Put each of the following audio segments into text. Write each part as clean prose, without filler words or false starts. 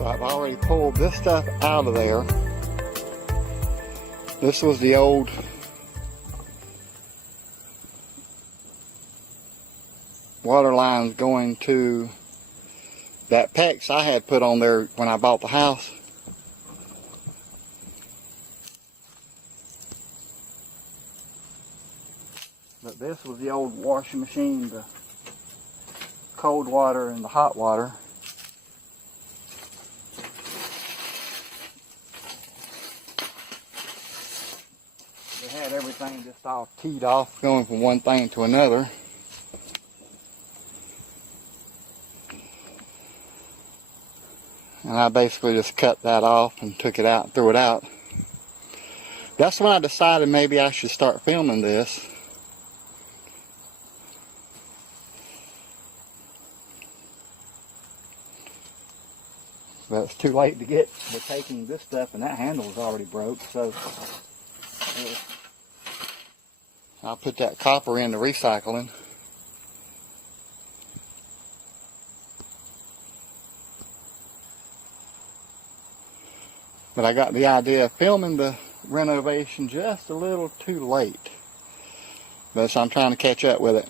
So I've already pulled this stuff out of there. This was the old water lines going to that PEX I had put on there when I bought the house. But this was the old washing machine, the cold water and the hot water. They had everything just all teed off, going from one thing to another. And I basically just cut that off and took it out and threw it out. That's when I decided maybe I should start filming this. But it's too late to get to taking this stuff, and that handle was already broke. So I'll put that copper into recycling. But I got the idea of filming the renovation just a little too late. But so I'm trying to catch up with it.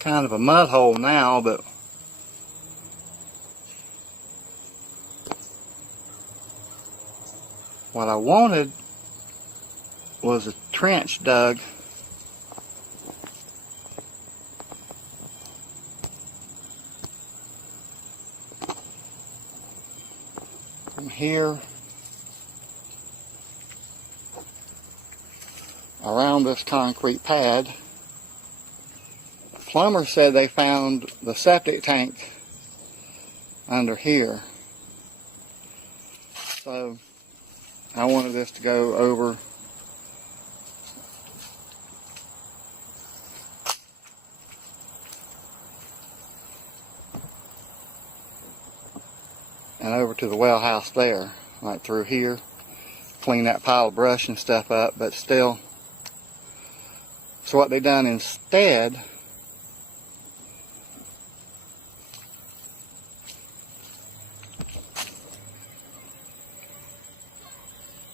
Kind of a mud hole now, but what I wanted was a trench dug from here around this concrete pad. Plumber said they found the septic tank under here. So I wanted this to go over and over to the well house there, like through here, clean that pile of brush and stuff up, but still. So what they done instead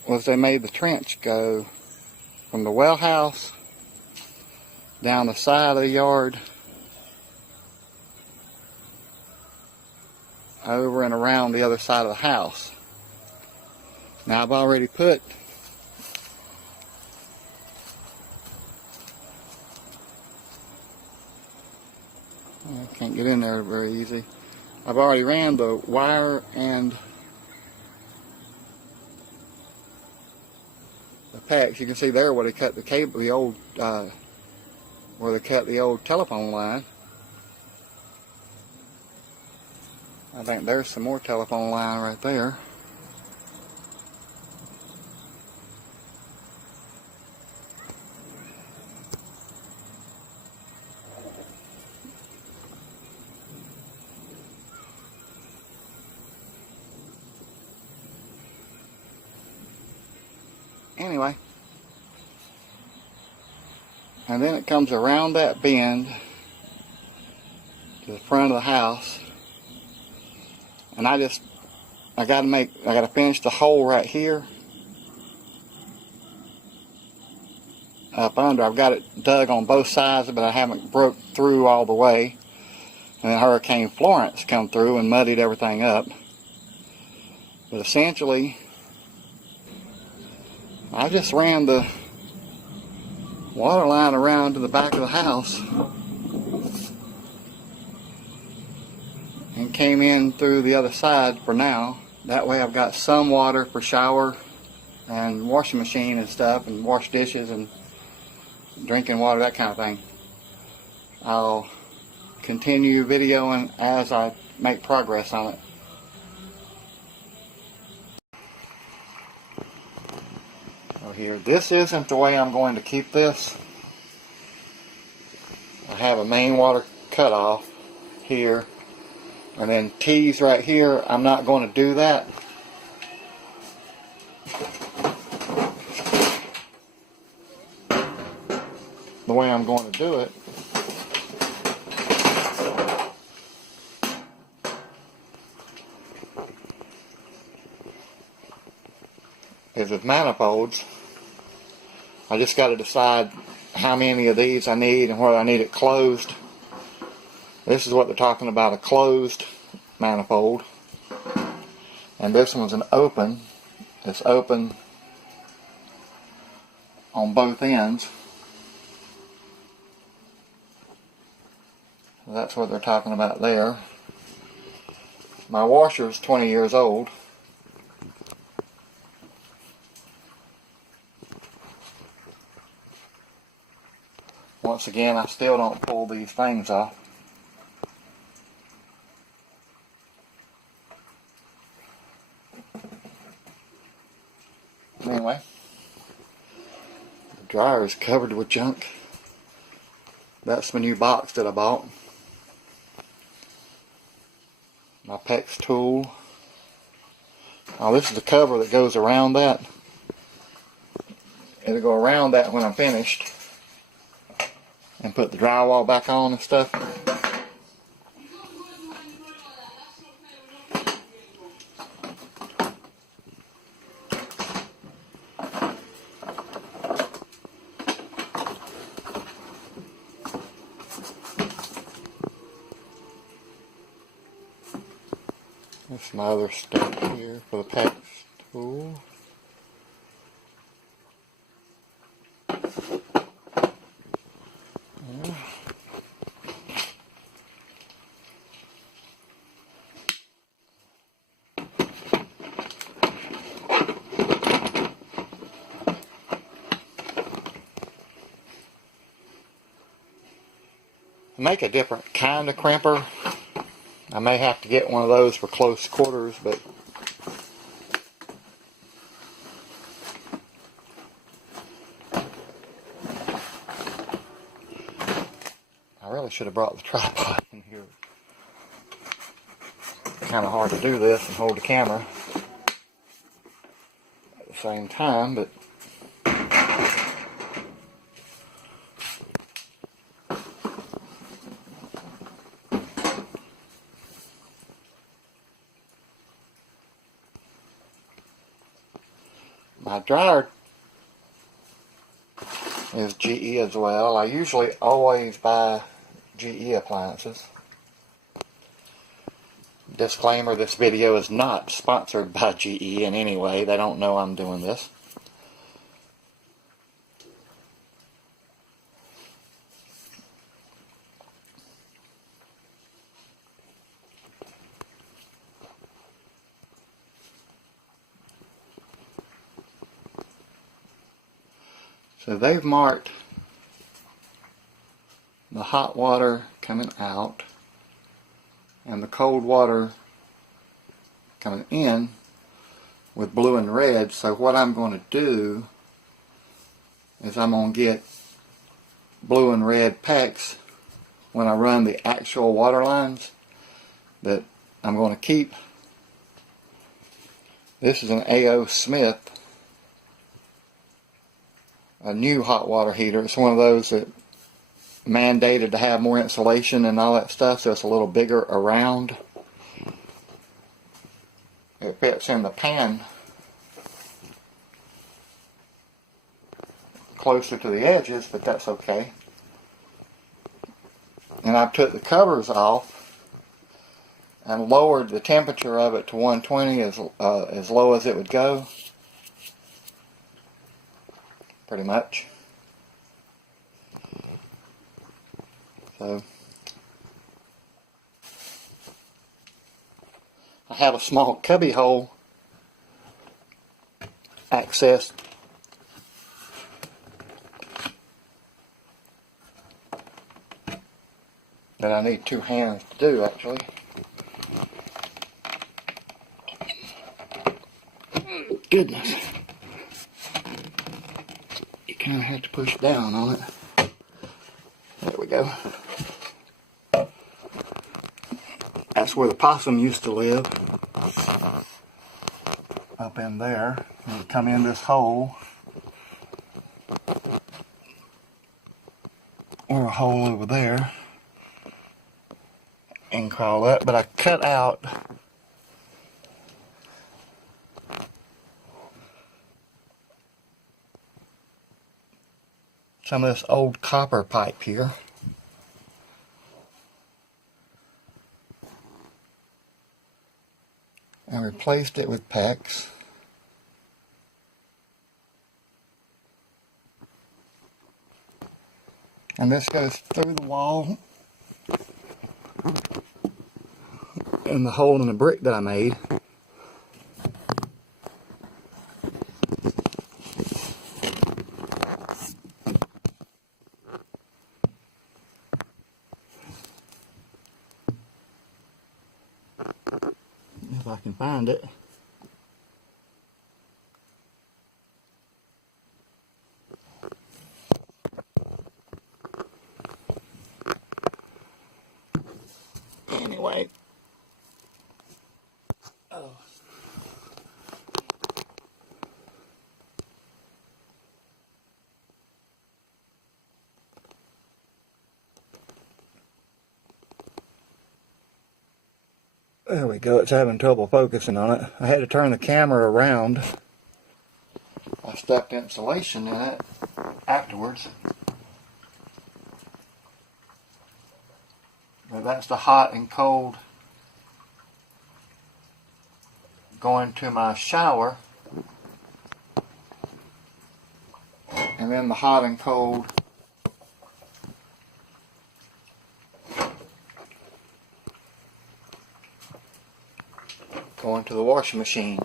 was they made the trench go from the well house down the side of the yard over and around the other side of the house. Now I've already put I can't get in there very easy. I've already ran the wire and PEX. You can see there where they cut the cable, the old, where they cut the old telephone line. I think there's some more telephone line right there. Anyway, and then it comes around that bend to the front of the house, and I gotta finish the hole right here up under. I've got it dug on both sides, but I haven't broke through all the way. And then Hurricane Florence come through and muddied everything up. But essentially, I just ran the water line around to the back of the house and came in through the other side for now. That way I've got some water for shower and washing machine and stuff, and wash dishes and drinking water, that kind of thing. I'll continue videoing as I make progress on it. Here, this isn't the way I'm going to keep this. I have a main water cutoff here, and then T's right here. I'm not going to do that. the way I'm going to do it is with manifolds. I just got to decide how many of these I need and whether I need it closed. This is what they're talking about, a closed manifold. And this one's an open. It's open on both ends. So that's what they're talking about there. My washer is 20 years old. Once again, I still don't pull these things off. Anyway, the dryer is covered with junk. That's my new box that I bought. My PEX tool. Oh, this is the cover that goes around that. It'll go around that when I'm finished. And put the drywall back on and stuff. That's my other stuff here for the PEX tool. Make a different kind of crimper. I may have to get one of those for close quarters, but I really should have brought the tripod in here. Kind of hard to do this and hold the camera at the same time, but my dryer is GE as well. I usually always buy GE appliances. Disclaimer, this video is not sponsored by GE in any way. They don't know I'm doing this. So they've marked the hot water coming out and the cold water coming in with blue and red. So what I'm going to do is I'm going to get blue and red PEX when I run the actual water lines that I'm going to keep. This is an A.O. Smith, a new hot water heater. It's one of those that mandated to have more insulation and all that stuff, so it's a little bigger around. It fits in the pan closer to the edges, but that's okay. And I took the covers off and lowered the temperature of it to 120 as low as it would go. Pretty much. So I have a small cubby hole access that I need two hands to do, actually. Goodness. You kind of have to push down on it. There we go. That's where the possum used to live. Up in there. You come in this hole. or a hole over there and crawl up, but I cut out some of this old copper pipe here. And replaced it with PEX. And this goes through the wall in the hole in the brick that I made. If I can find it. Anyway. Oh. There we go, it's having trouble focusing on it. I had to turn the camera around. I stuck insulation in it afterwards. But that's the hot and cold going to my shower. And then the hot and cold going to the washing machine.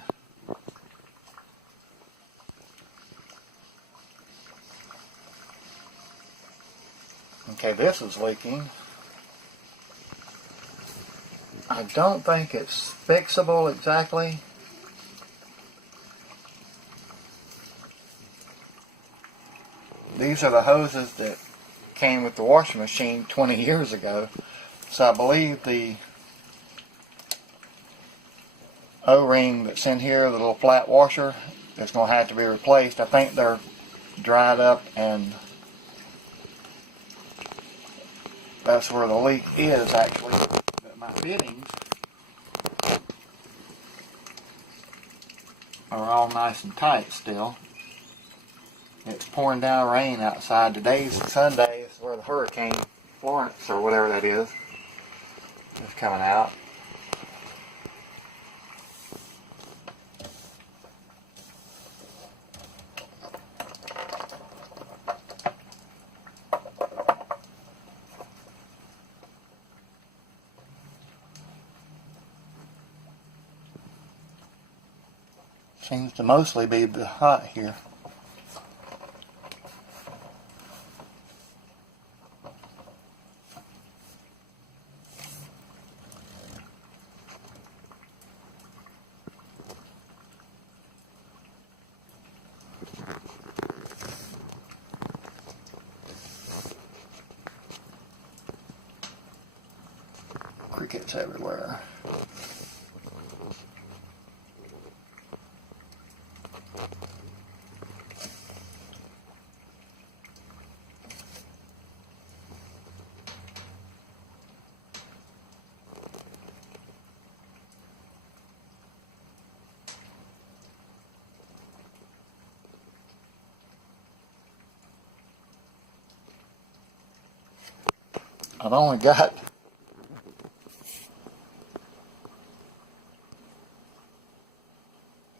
Okay, this is leaking. I don't think it's fixable exactly. These are the hoses that came with the washing machine 20 years ago. So I believe the O-ring that's in here, the little flat washer, is going to have to be replaced. I think they're dried up and that's where the leak is actually. But my fittings are all nice and tight still. It's pouring down rain outside. Today's Sunday is where the Hurricane Florence or whatever that is coming out. Seems to mostly be the hot here. Crickets everywhere. I've only got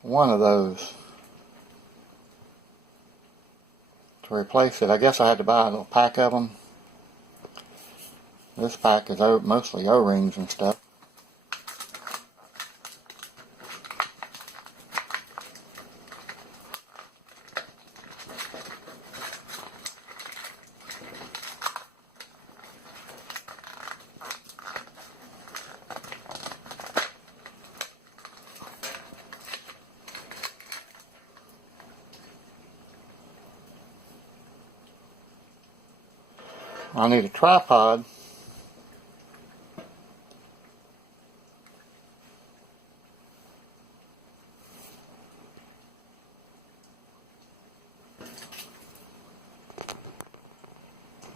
one of those to replace it. I guess I had to buy a little pack of them. This pack is mostly O-rings and stuff. I need a tripod.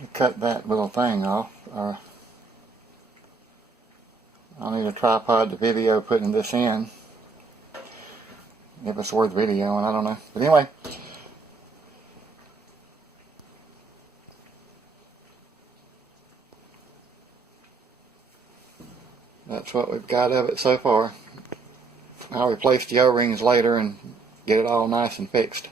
To cut that little thing off. I'll need a tripod to video putting this in. If it's worth videoing, I don't know. But anyway, that's what we've got of it so far. I'll replace the O-rings later and get it all nice and fixed.